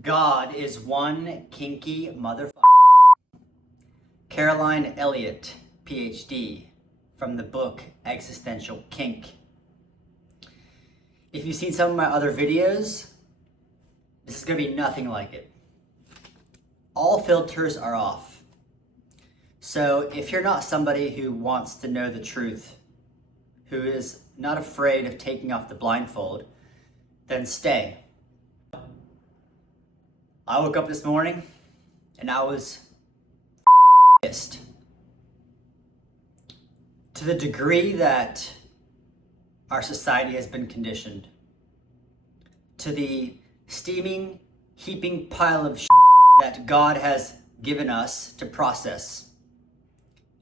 God is one kinky motherfucker. Caroline Elliott, PhD, from the book Existential Kink. If you've seen some of my other videos, this is gonna be nothing like it. All filters are off. So if you're not somebody who wants to know the truth, who is not afraid of taking off the blindfold, then stay. I woke up this morning and I was pissed. To the degree that our society has been conditioned, to the steaming, heaping pile of that God has given us to process,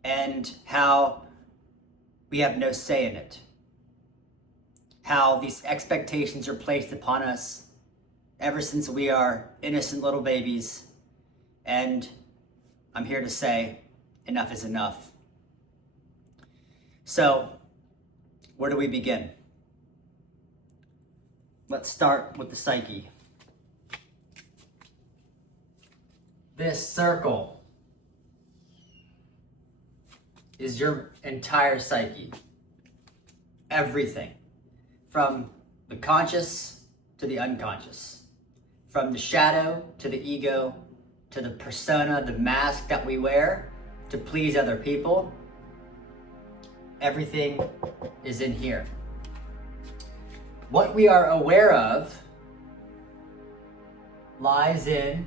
and how we have no say in it. How these expectations are placed upon us ever since we are innocent little babies. And I'm here to say, enough is enough. So, where do we begin? Let's start with the psyche. This circle is your entire psyche. Everything. From the conscious to the unconscious. From the shadow to the ego, to the persona, the mask that we wear to please other people. Everything is in here. What we are aware of lies in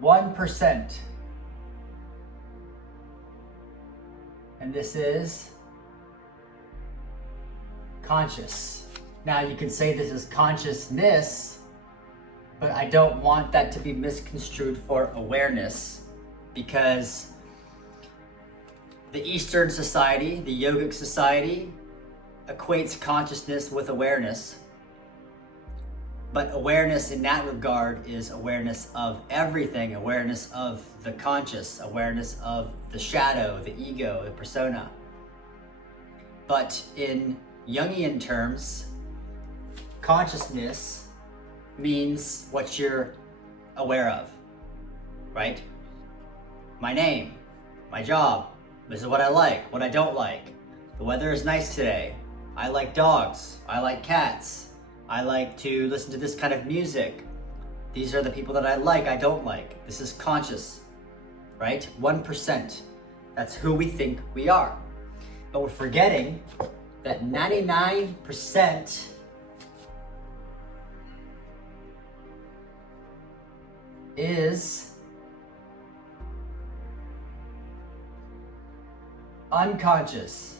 %. And this is conscious. Now you can say this is consciousness, but I don't want that to be misconstrued for awareness, because the Eastern society, the yogic society, equates consciousness with awareness. But awareness in that regard is awareness of everything, awareness of the conscious, awareness of the shadow, the ego, the persona. But in Jungian terms, consciousness means what you're aware of, right? My name, my job, this is what I like, what I don't like. The weather is nice today. I like dogs, I like cats. I like to listen to this kind of music. These are the people that I like, I don't like. This is conscious, right? 1%. That's who we think we are. But we're forgetting that 99% is unconscious.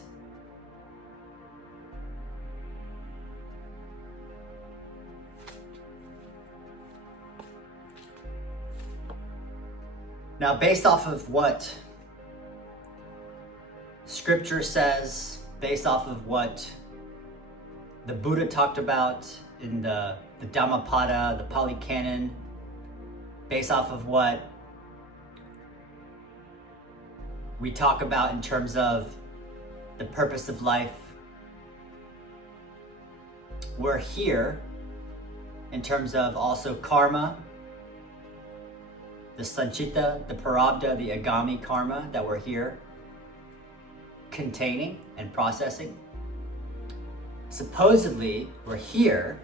Now, based off of what scripture says, based off of what the Buddha talked about in the Dhammapada, the Pali Canon, based off of what we talk about in terms of the purpose of life, we're here in terms of also karma, the sanchita, the prarabdha, the agami karma that we're here containing and processing. Supposedly, we're here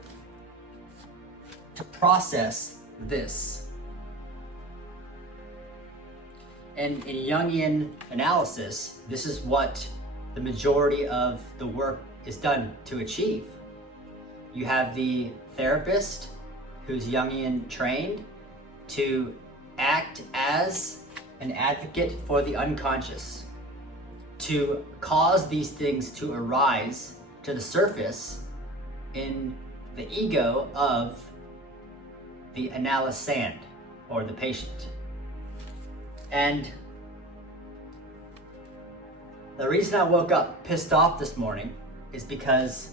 to process this. And in Jungian analysis, this is what the majority of the work is done to achieve. You have the therapist who's Jungian trained to act as an advocate for the unconscious, to cause these things to arise to the surface in the ego of the analysand, or the patient. And the reason I woke up pissed off this morning is because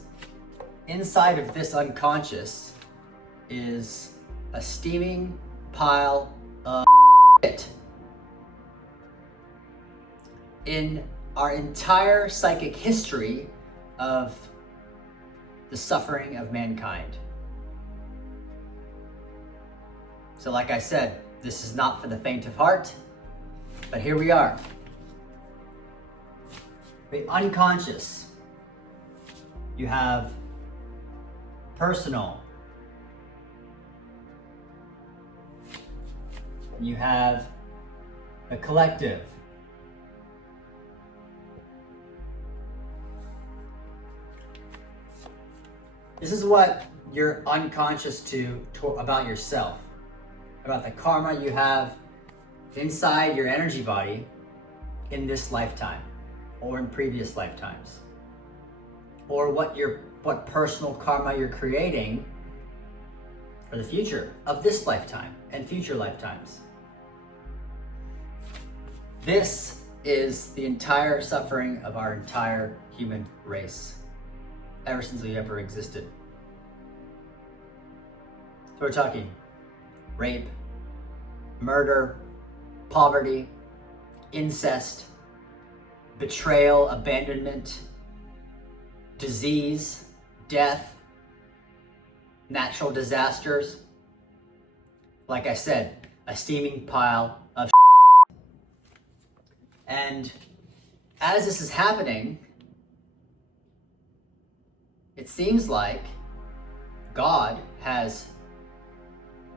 inside of this unconscious is a steaming pile of shit. In our entire psychic history of the suffering of mankind. So like I said, this is not for the faint of heart, but here we are. The unconscious. You have personal. You have the collective. This is what you're unconscious to about yourself, about the karma you have inside your energy body in this lifetime or in previous lifetimes, or what personal karma you're creating for the future of this lifetime and future lifetimes. This is the entire suffering of our entire human race, ever since we ever existed. So we're talking rape, murder, poverty, incest, betrayal, abandonment, disease, death, natural disasters. Like I said, a steaming pile of And as this is happening, it seems like God has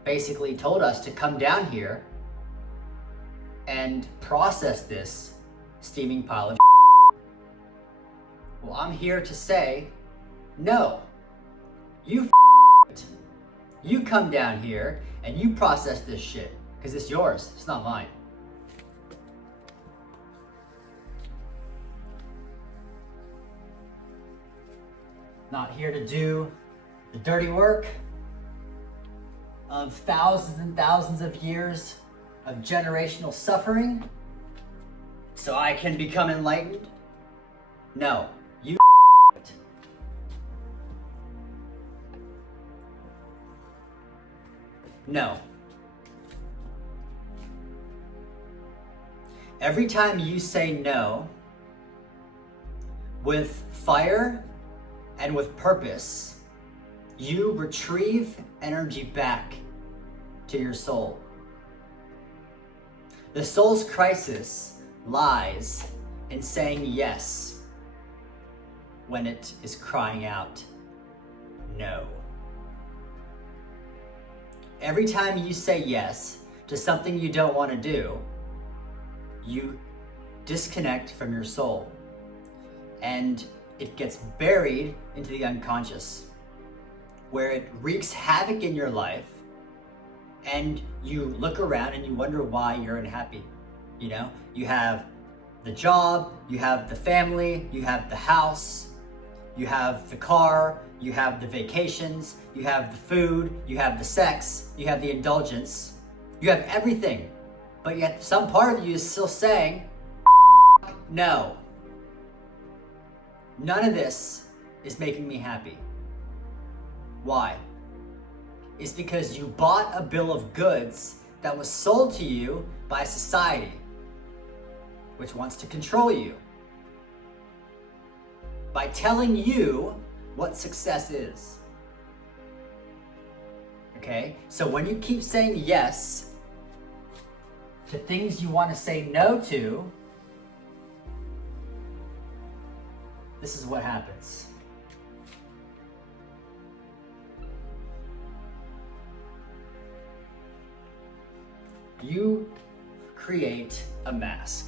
basically told us to come down here and process this steaming pile of Well, I'm here to say, no, you you come down here and you process this shit, because it's yours, it's not mine. Not here to do the dirty work of thousands and thousands of years of generational suffering so I can become enlightened. No, you No. Every time you say no with fire and with purpose, you retrieve energy back to your soul. The soul's crisis lies in saying yes when it is crying out no. Every time you say yes to something you don't want to do, you disconnect from your soul, and it gets buried into the unconscious, where it wreaks havoc in your life, and you look around and you wonder why you're unhappy. You know, you have the job, you have the family, you have the house, you have the car, you have the vacations, you have the food, you have the sex, you have the indulgence, you have everything. But yet some part of you is still saying, no. None of this is making me happy. Why? It's because you bought a bill of goods that was sold to you by society, which wants to control you by telling you what success is. Okay? So when you keep saying yes to things you want to say no to, this is what happens. You create a mask,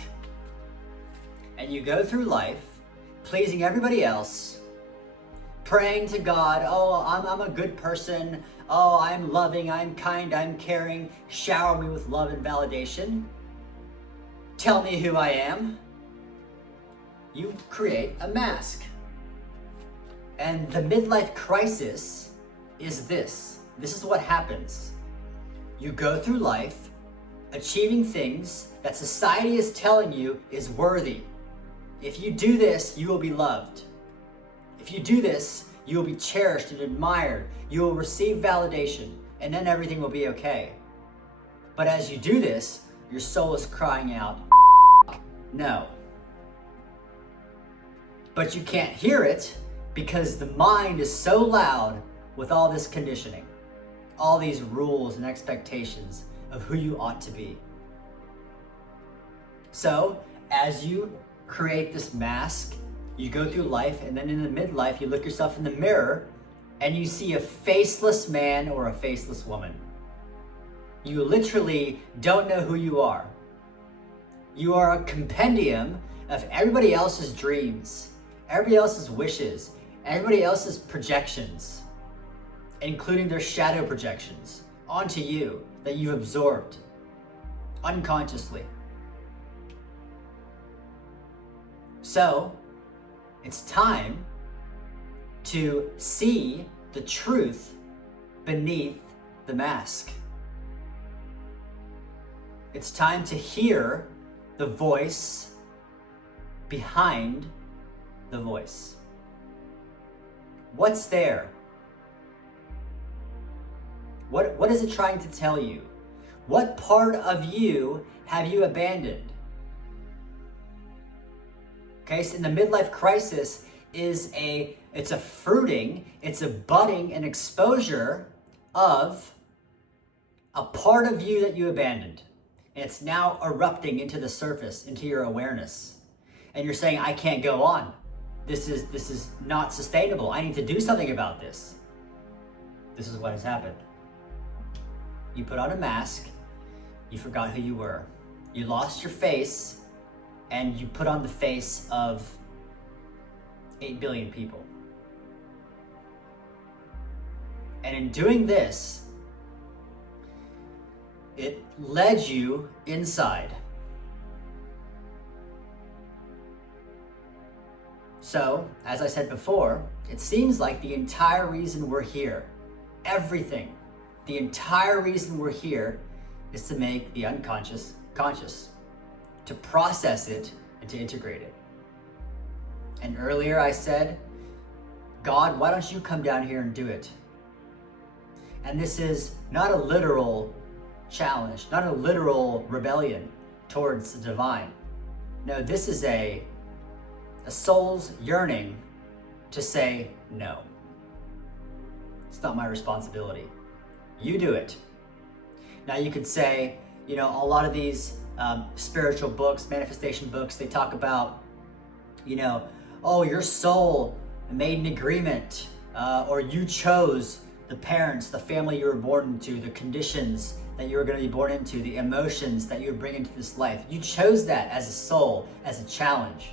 and you go through life pleasing everybody else, praying to God, oh, I'm a good person, oh, I'm loving, I'm kind, I'm caring, shower me with love and validation, tell me who I am. You create a mask. And the midlife crisis is this. This is what happens. You go through life achieving things that society is telling you is worthy. If you do this, you will be loved. If you do this, you will be cherished and admired. You will receive validation, and then everything will be okay. But as you do this, your soul is crying out, no. But you can't hear it because the mind is so loud with all this conditioning, all these rules and expectations of who you ought to be. So as you create this mask, you go through life, and then in the midlife, you look yourself in the mirror and you see a faceless man or a faceless woman. You literally don't know who you are. You are a compendium of everybody else's dreams, everybody else's wishes, everybody else's projections, including their shadow projections onto you that you've absorbed unconsciously. So it's time to see the truth beneath the mask. It's time to hear the voice behind the voice. What's there? What is it trying to tell you? What part of you have you abandoned? Okay, so in the midlife crisis it's a fruiting, it's a budding and exposure of a part of you that you abandoned. And it's now erupting into the surface, into your awareness. And you're saying, I can't go on. This is not sustainable. I need to do something about this. This is what has happened. You put on a mask, you forgot who you were. You lost your face, and you put on the face of 8 billion people. And in doing this, it led you inside. So, as I said before, it seems like the entire reason we're here, everything, the entire reason we're here is to make the unconscious conscious, to process it and to integrate it. And earlier I said, God, why don't you come down here and do it? And this is not a literal challenge, not a literal rebellion towards the divine. No, this is a soul's yearning to say no. It's not my responsibility. You do it. Now you could say, a lot of these spiritual books, manifestation books, they talk about, oh, your soul made an agreement, or you chose the parents, the family you were born into, the conditions that you were going to be born into, the emotions that you would bring into this life. You chose that as a soul, as a challenge.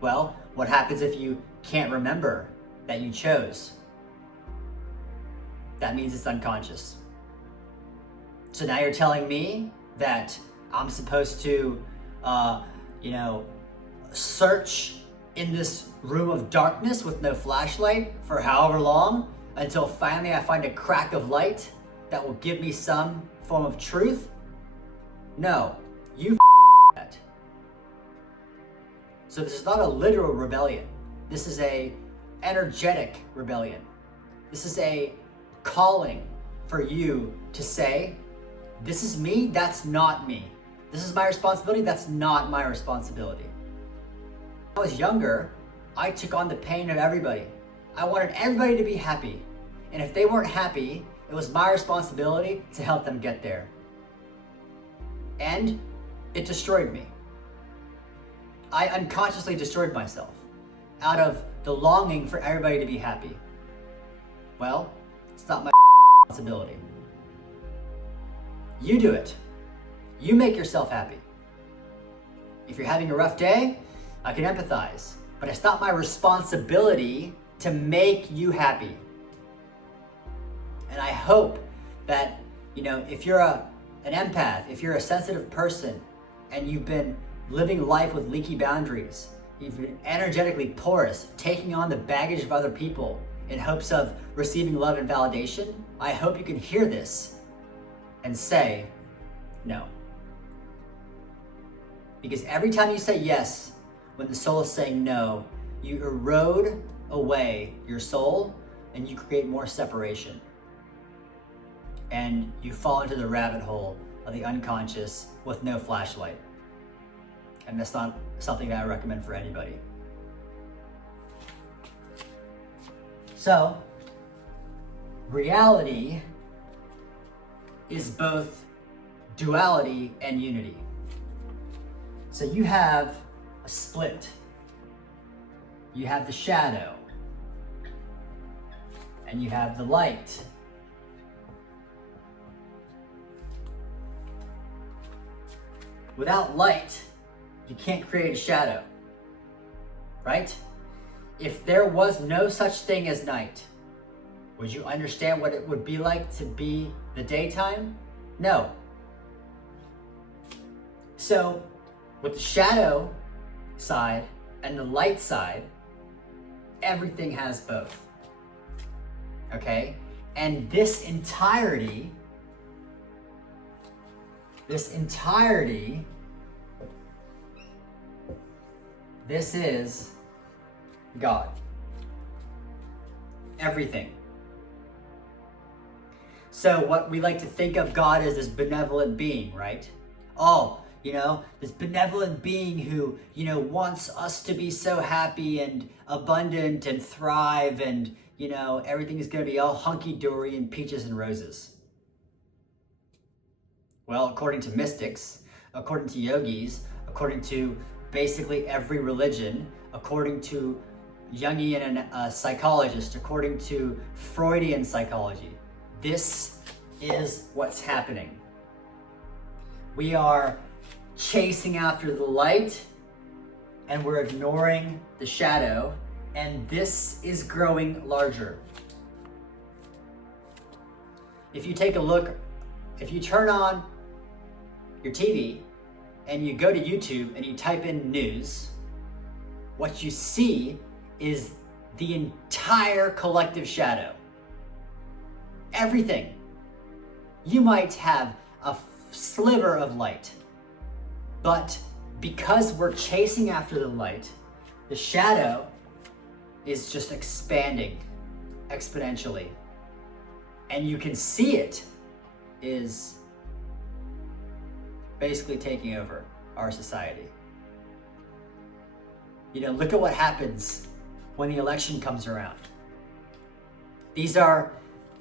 Well, what happens if you can't remember that you chose? That means it's unconscious. So now you're telling me that I'm supposed to, search in this room of darkness with no flashlight for however long until finally I find a crack of light that will give me some form of truth? No, you that. So this is not a literal rebellion. This is a energetic rebellion. This is a calling for you to say, this is me, that's not me. This is my responsibility, that's not my responsibility. When I was younger, I took on the pain of everybody. I wanted everybody to be happy. And if they weren't happy, it was my responsibility to help them get there. And it destroyed me. I unconsciously destroyed myself out of the longing for everybody to be happy. Well, it's not my responsibility. You do it. You make yourself happy. If you're having a rough day, I can empathize, but it's not my responsibility to make you happy. And I hope that, if you're an empath, if you're a sensitive person and you've been living life with leaky boundaries, you've been energetically porous, taking on the baggage of other people in hopes of receiving love and validation, I hope you can hear this and say no. Because every time you say yes, when the soul is saying no, you erode away your soul and you create more separation. And you fall into the rabbit hole of the unconscious with no flashlight. And that's not something that I recommend for anybody. So, reality is both duality and unity. So you have a split. You have the shadow, and you have the light. Without light, you can't create a shadow, right? If there was no such thing as night, would you understand what it would be like to be the daytime? No. So, with the shadow side and the light side, everything has both. Okay? And this entirety, this is God. Everything. So what we like to think of God as this benevolent being, right? Oh, this benevolent being who, wants us to be so happy and abundant and thrive and, everything is going to be all hunky-dory and peaches and roses. Well, according to mystics, according to yogis, according to basically every religion, according to Jungian psychologists, according to Freudian psychology, this is what's happening. We are chasing after the light and we're ignoring the shadow, and this is growing larger. If you take a look, if you turn on your TV and you go to YouTube and you type in news, what you see is the entire collective shadow. Everything. You might have a sliver of light, but because we're chasing after the light, the shadow is just expanding exponentially. And you can see it is basically taking over our society. Look at what happens when the election comes around. These are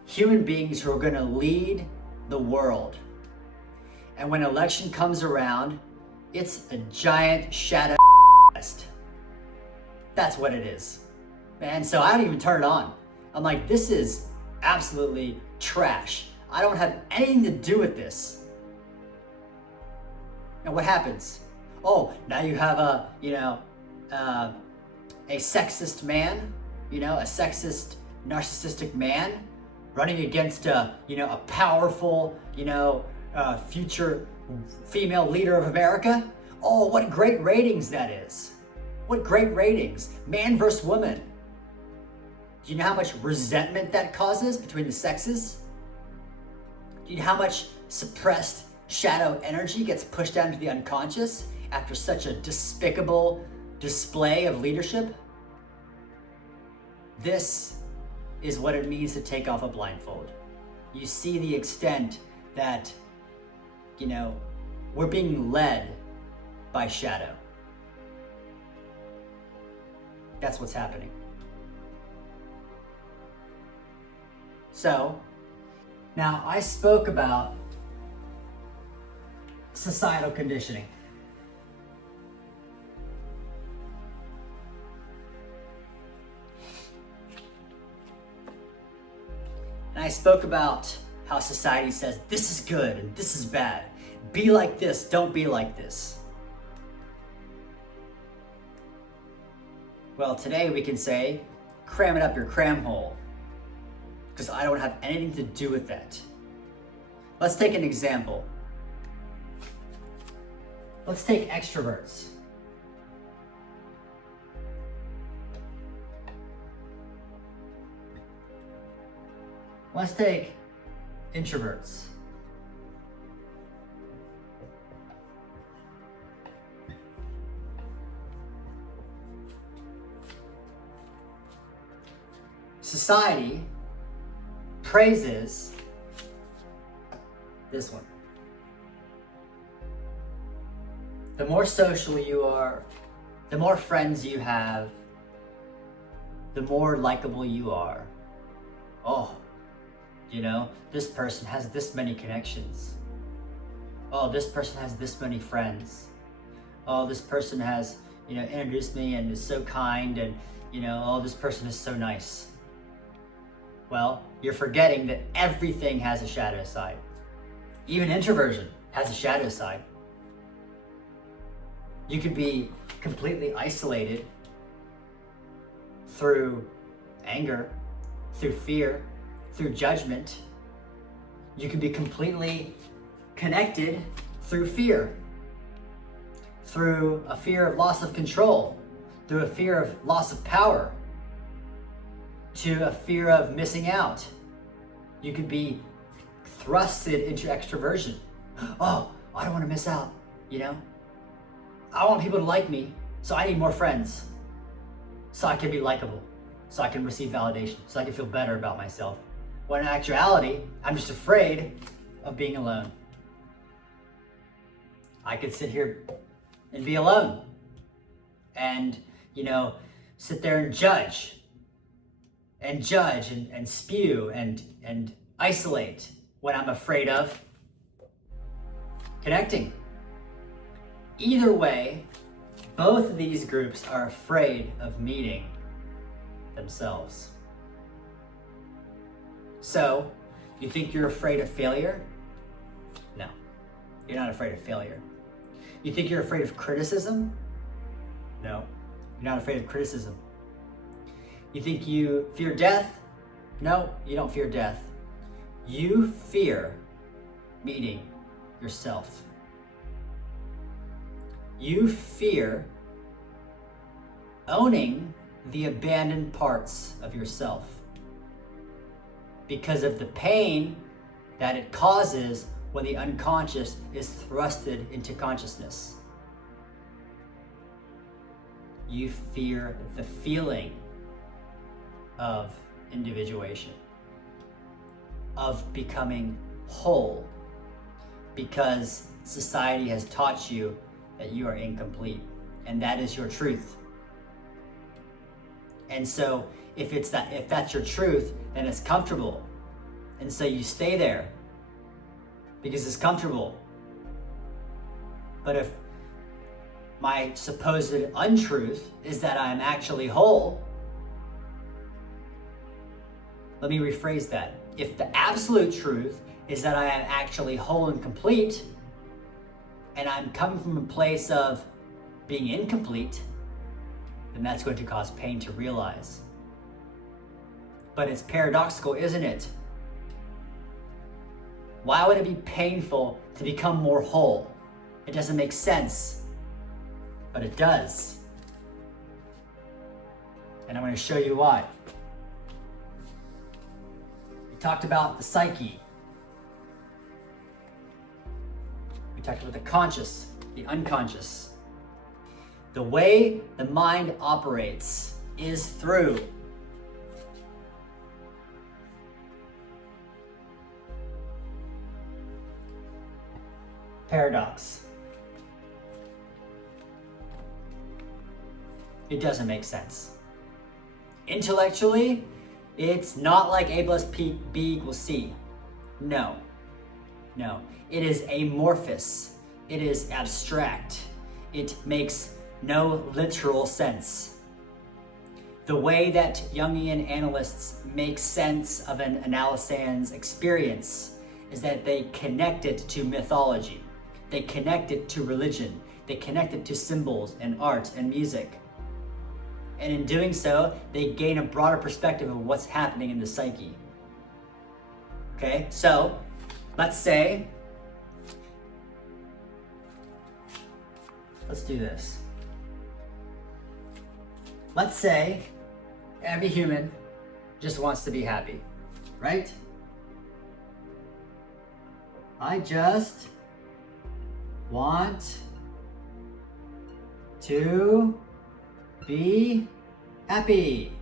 human beings who are going to lead the world. And when election comes around, it's a giant shadow fest. That's what it is. And so I don't even turn it on. I'm like, this is absolutely trash. I don't have anything to do with this. And what happens? Oh, now you have a sexist man, a sexist, narcissistic man running against a powerful, future female leader of America. Oh, what great ratings that is. What great ratings. Man versus woman. Do you know how much resentment that causes between the sexes? Do you know how much suppressed shadow energy gets pushed down to the unconscious after such a despicable display of leadership? This is what it means to take off a blindfold. You see the extent that, we're being led by shadow. That's what's happening. So, now I spoke about societal conditioning. And I spoke about how society says this is good and this is bad. Be like this, don't be like this. Well, today we can say, cram it up your cram hole, because I don't have anything to do with that. Let's take an example. Let's take extroverts. Let's take introverts. Society praises this one. The more social you are, the more friends you have, the more likable you are, Oh, this person has this many connections. Oh, this person has this many friends. Oh, this person has, introduced me and is so kind, and, oh, this person is so nice. Well, you're forgetting that everything has a shadow side. Even introversion has a shadow side. You could be completely isolated through anger, through fear, through judgment. You can be completely connected through fear, through a fear of loss of control, through a fear of loss of power, to a fear of missing out. You could be thrusted into extroversion. Oh, I don't want to miss out, I want people to like me, so I need more friends, so I can be likable, so I can receive validation, so I can feel better about myself. When in actuality, I'm just afraid of being alone. I could sit here and be alone and, sit there and judge and spew and isolate when I'm afraid of connecting. Either way, both of these groups are afraid of meeting themselves. So, you think you're afraid of failure? No, you're not afraid of failure. You think you're afraid of criticism? No, you're not afraid of criticism. You think you fear death? No, you don't fear death. You fear meeting yourself. You fear owning the abandoned parts of yourself because of the pain that it causes when the unconscious is thrusted into consciousness. You fear the feeling of individuation, of becoming whole, because society has taught you that you are incomplete, and that is your truth. And so if that's your truth, then it's comfortable. And so you stay there because it's comfortable. But if my supposed untruth is that I'm actually whole, let me rephrase that. If the absolute truth is that I am actually whole and complete, and I'm coming from a place of being incomplete, then that's going to cause pain to realize. But it's paradoxical, isn't it? Why would it be painful to become more whole? It doesn't make sense, but it does. And I'm going to show you why. We talked about the psyche. We talked about the conscious, the unconscious. The way the mind operates is through paradox. It doesn't make sense. Intellectually, it's not like A plus B equals C. No. It is amorphous. It is abstract. It makes no literal sense. The way that Jungian analysts make sense of an analysan's experience is that they connect it to mythology. They connect it to religion. They connect it to symbols and art and music. And in doing so, they gain a broader perspective of what's happening in the psyche. Okay, so let's do this. Let's say every human just wants to be happy, right? I just want to be happy.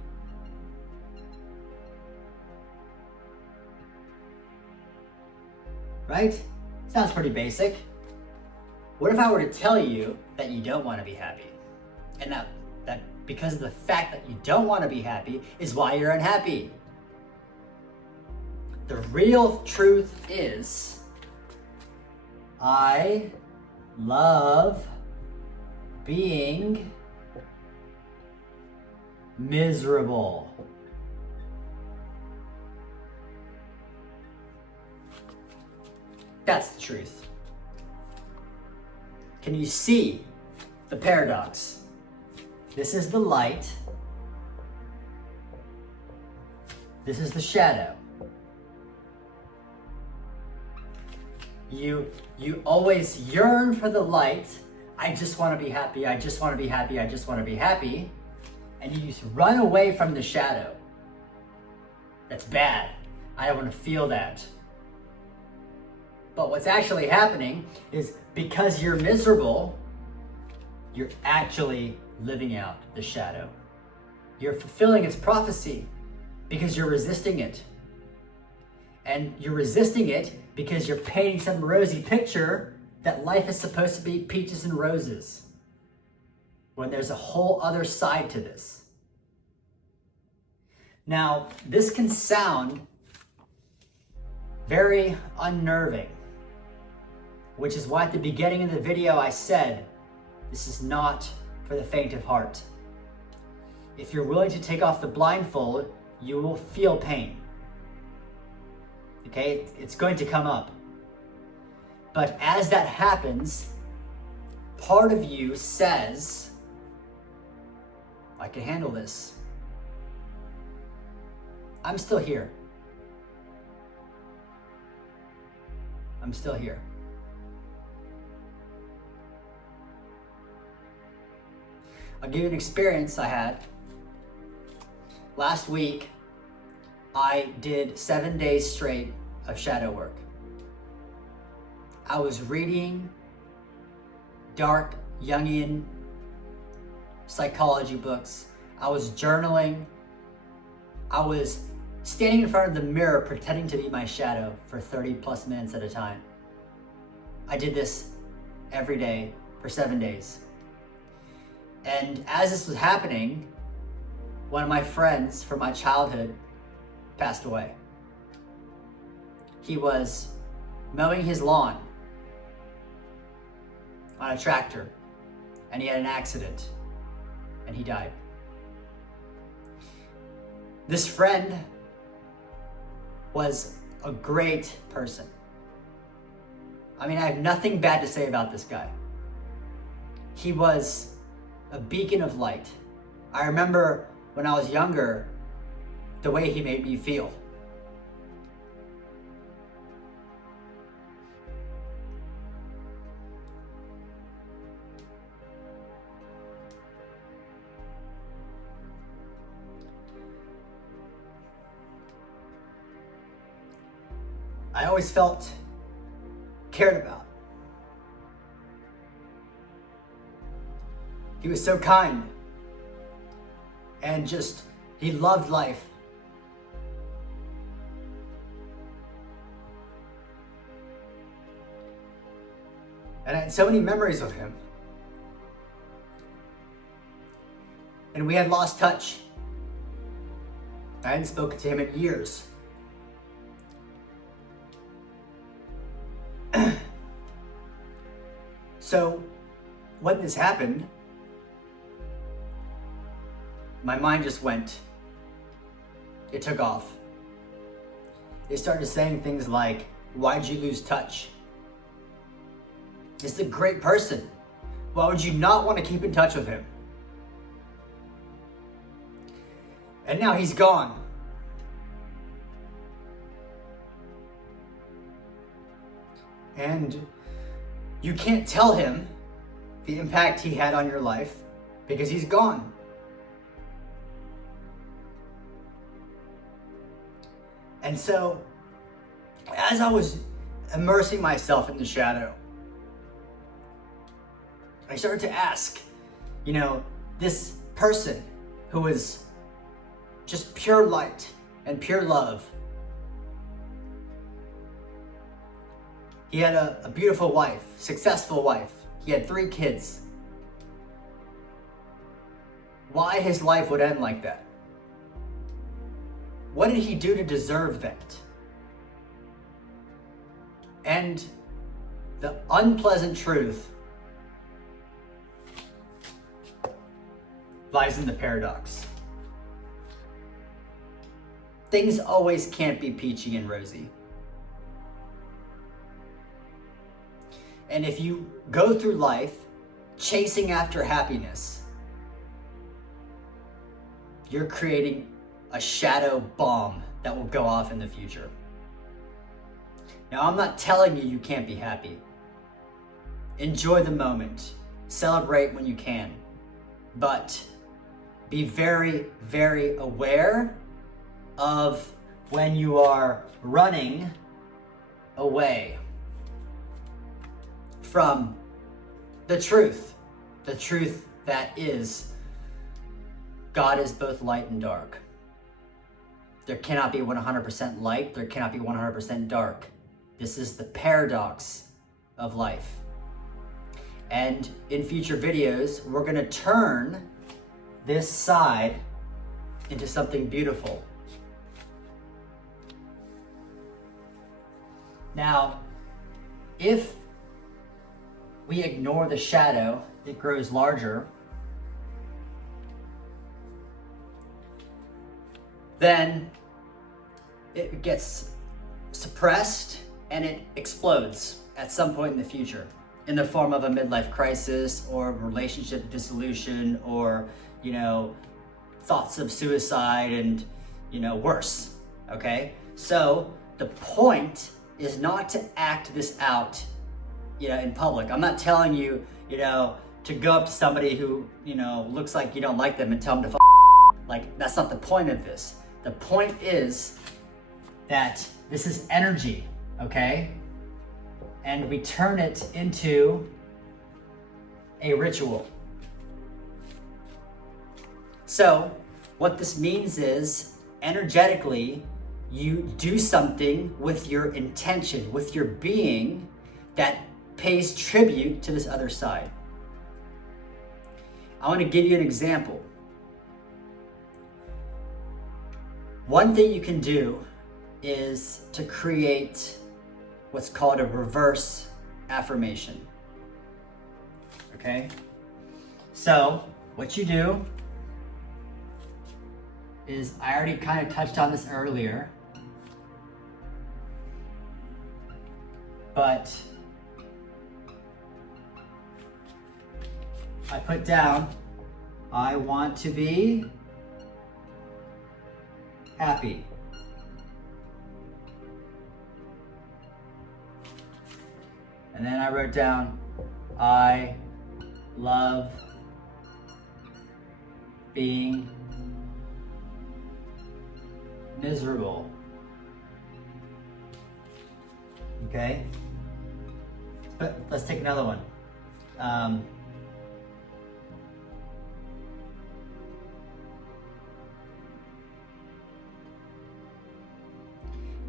Right? Sounds pretty basic. What if I were to tell you that you don't want to be happy? And that because of the fact that you don't want to be happy is why you're unhappy. The real truth is, I love being miserable. That's the truth. Can you see the paradox? This is the light. This is the shadow. You always yearn for the light. I just want to be happy. I just want to be happy. I just want to be happy. And you just run away from the shadow. That's bad. I don't want to feel that. But what's actually happening is because you're miserable, you're actually living out the shadow. You're fulfilling its prophecy because you're resisting it. And you're resisting it because you're painting some rosy picture that life is supposed to be peaches and roses, when there's a whole other side to this. Now, this can sound very unnerving, which is why at the beginning of the video I said, this is not for the faint of heart. If you're willing to take off the blindfold, you will feel pain. Okay, it's going to come up. But as that happens, part of you says, I can handle this. I'm still here. I'm still here. I'll give you an experience I had. Last week, I did 7 days straight of shadow work. I was reading dark Jungian psychology books. I was journaling. I was standing in front of the mirror pretending to be my shadow for 30 plus minutes at a time. I did this every day for 7 days. And as this was happening, one of my friends from my childhood passed away. He was mowing his lawn on a tractor, and he had an accident, and he died. This friend was a great person. I mean, I have nothing bad to say about this guy. He was a beacon of light. I remember when I was younger, the way he made me feel. I always felt cared about. He was so kind and just, he loved life. And I had so many memories of him. And we had lost touch. I hadn't spoken to him in years. So when this happened, my mind just went, it took off. It started saying things like, why'd you lose touch? This is a great person. Why would you not want to keep in touch with him? And now he's gone. And you can't tell him the impact he had on your life because he's gone. And so, as I was immersing myself in the shadow, I started to ask, this person who was just pure light and pure love. He had a beautiful wife, successful wife. He had 3 kids. Why his life would end like that? What did he do to deserve that? And the unpleasant truth lies in the paradox. Things always can't be peachy and rosy. And if you go through life chasing after happiness, you're creating a shadow bomb that will go off in the future. Now, I'm not telling you you can't be happy. Enjoy the moment. Celebrate when you can. But be very, very aware of when you are running away from the truth that is God is both light and dark. There cannot be 100% light, there cannot be 100% dark. This is the paradox of life. And in future videos, we're gonna turn this side into something beautiful. Now, if we ignore the shadow, it grows larger, then it gets suppressed and it explodes at some point in the future in the form of a midlife crisis or relationship dissolution or, thoughts of suicide and, worse, okay? So the point is not to act this out, in public. I'm not telling you, to go up to somebody who, looks like you don't like them and tell them to that's not the point of this. The point is that this is energy, okay? And we turn it into a ritual. So what this means is energetically, you do something with your intention, with your being that pays tribute to this other side. I want to give you an example. One thing you can do is to create what's called a reverse affirmation. Okay? So, what you do is, I already kind of touched on this earlier, but I put down, I want to be happy. And then I wrote down, I love being miserable. Okay? But let's take another one.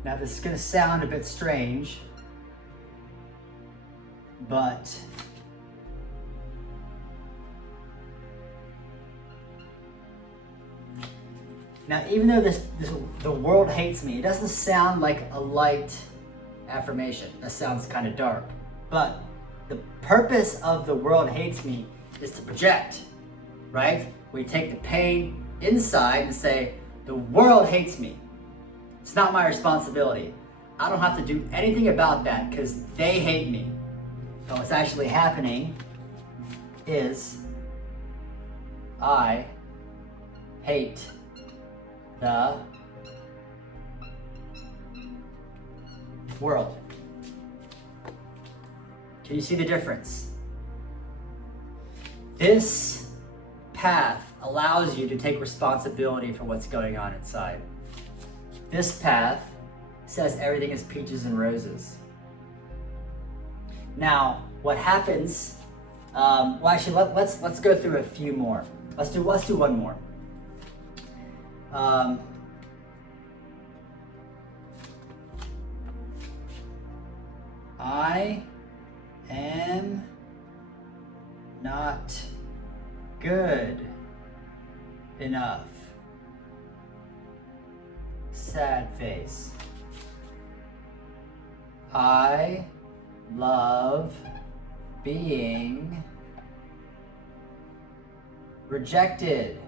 Now this is going to sound a bit strange, but now even though the world hates me, it doesn't sound like a light affirmation. That sounds kind of dark. But the purpose of the world hates me is to project, right? We take the pain inside and say, the world hates me. It's not my responsibility. I don't have to do anything about that because they hate me. But what's actually happening is I hate the world. Can you see the difference? This path allows you to take responsibility for what's going on inside. This path says everything is peaches and roses. Now, what happens? Well, actually, let's go through a few more. Let's do one more. I am not good enough. Sad face. I love being rejected.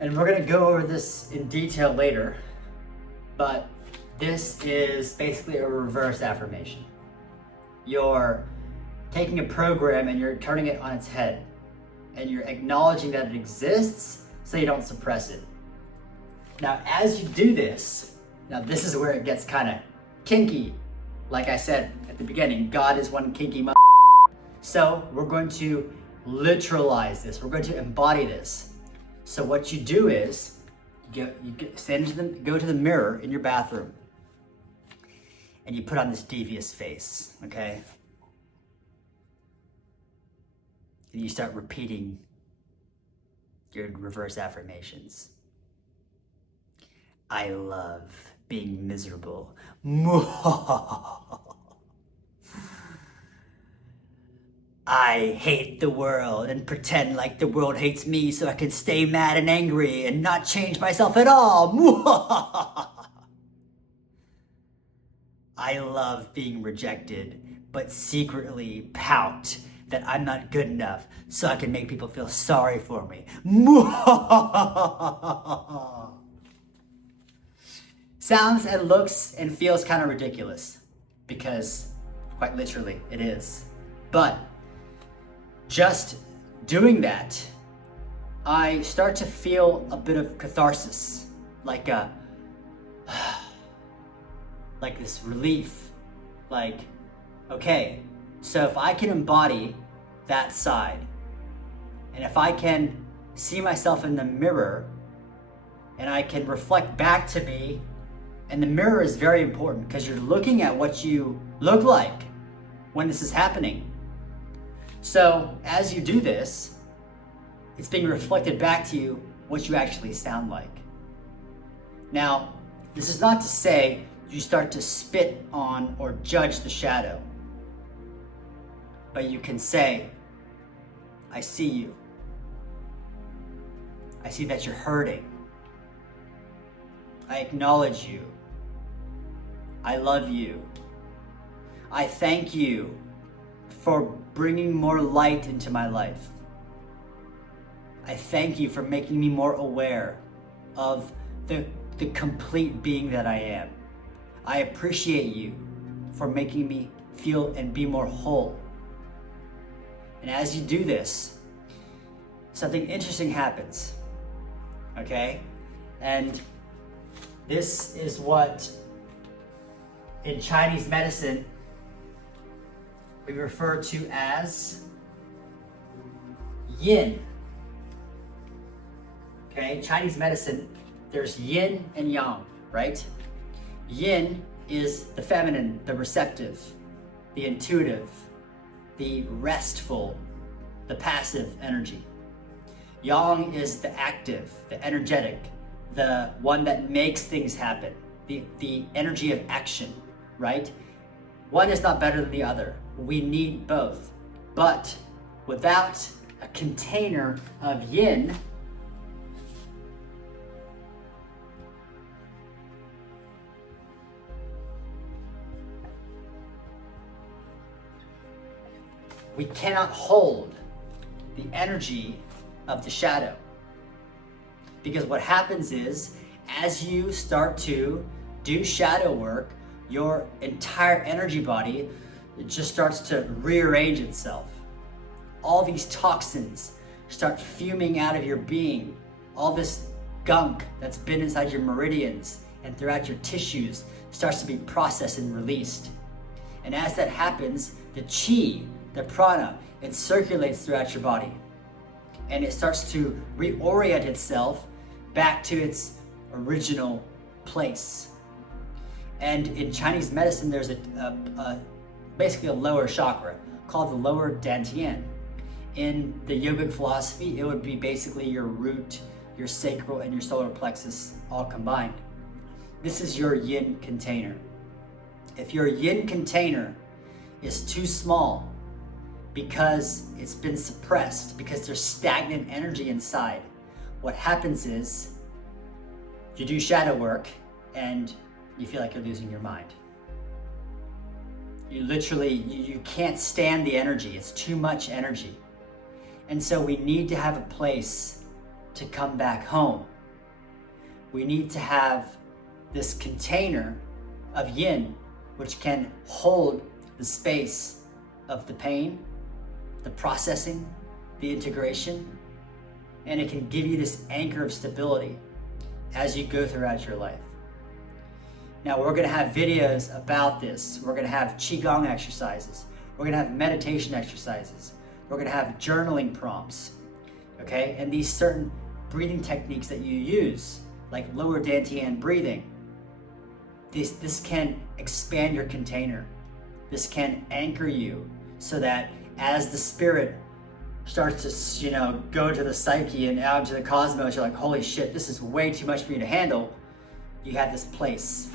And we're going to go over this in detail later, but this is basically a reverse affirmation. You're taking a program and you're turning it on its head, and you're acknowledging that it exists so you don't suppress it. Now, as you do this, now this is where it gets kind of kinky. Like I said at the beginning, God is one kinky So we're going to literalize this. We're going to embody this. So what you do is, go to the mirror in your bathroom, and you put on this devious face, okay? And you start repeating your reverse affirmations. I love being miserable. I hate the world and pretend like the world hates me so I can stay mad and angry and not change myself at all. I love being rejected, but secretly pout that I'm not good enough so I can make people feel sorry for me. Sounds and looks and feels kind of ridiculous, because quite literally it is. But just doing that, I start to feel a bit of catharsis, like this relief, like, okay, so if I can embody that side, and if I can see myself in the mirror, and I can reflect back to me, and the mirror is very important because you're looking at what you look like when this is happening. So as you do this, it's being reflected back to you what you actually sound like. Now, this is not to say you start to spit on or judge the shadow, but you can say, I see you. I see that you're hurting. I acknowledge you. I love you. I thank you for bringing more light into my life. I thank you for making me more aware of the complete being that I am. I appreciate you for making me feel and be more whole. And as you do this, something interesting happens, okay? And this is what in Chinese medicine we refer to as yin. Okay, Chinese medicine, there's yin and yang, right? Yin is the feminine, the receptive, the intuitive, the restful, the passive energy. Yang is the active, the energetic, the one that makes things happen, the energy of action, right? One is not better than the other. We need both. But without a container of yin, we cannot hold the energy of the shadow. Because what happens is, as you start to do shadow work, your entire energy body, it just starts to rearrange itself. All these toxins start fuming out of your being. All this gunk that's been inside your meridians and throughout your tissues starts to be processed and released. And as that happens, the chi, the prana, it circulates throughout your body. And it starts to reorient itself back to its original place. And in Chinese medicine, there's basically a lower chakra called the lower dantian. In the yogic philosophy, it would be basically your root, your sacral, and your solar plexus all combined. This is your yin container. If your yin container is too small because it's been suppressed, because there's stagnant energy inside, what happens is You do shadow work and you feel like you're losing your mind. You literally, you can't stand the energy. It's too much energy. And so we need to have a place to come back home. We need to have this container of yin, which can hold the space of the pain, the processing, the integration, and it can give you this anchor of stability as you go throughout your life. Now we're gonna have videos about this. We're gonna have Qigong exercises. We're gonna have meditation exercises. We're gonna have journaling prompts, okay? And these certain breathing techniques that you use, like lower dantian breathing, this can expand your container. This can anchor you so that as the spirit starts to, go to the psyche and out into the cosmos, you're like, holy shit, this is way too much for me to handle. You have this place.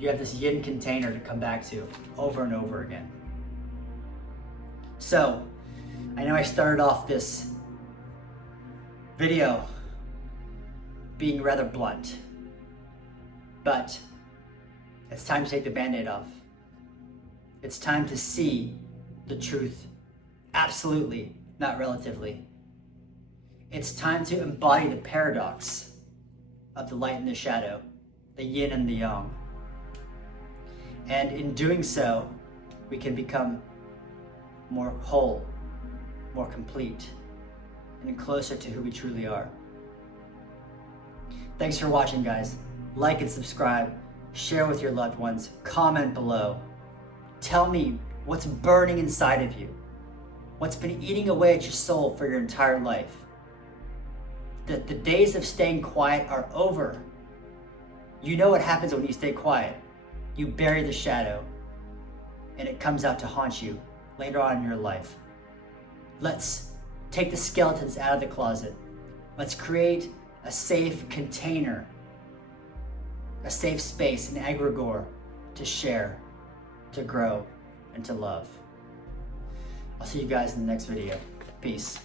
You have this yin container to come back to over and over again. So, I know I started off this video being rather blunt, but it's time to take the Band-Aid off. It's time to see the truth, absolutely, not relatively. It's time to embody the paradox of the light and the shadow, the yin and the yang. And in doing so, we can become more whole, more complete, and closer to who we truly are. Thanks for watching, guys. Like and subscribe, share with your loved ones, comment below. Tell me what's burning inside of you, what's been eating away at your soul for your entire life. The days of staying quiet are over. You know what happens when you stay quiet. You bury the shadow, and it comes out to haunt you later on in your life. Let's take the skeletons out of the closet. Let's create a safe container, a safe space, an egregore to share, to grow, and to love. I'll see you guys in the next video. Peace.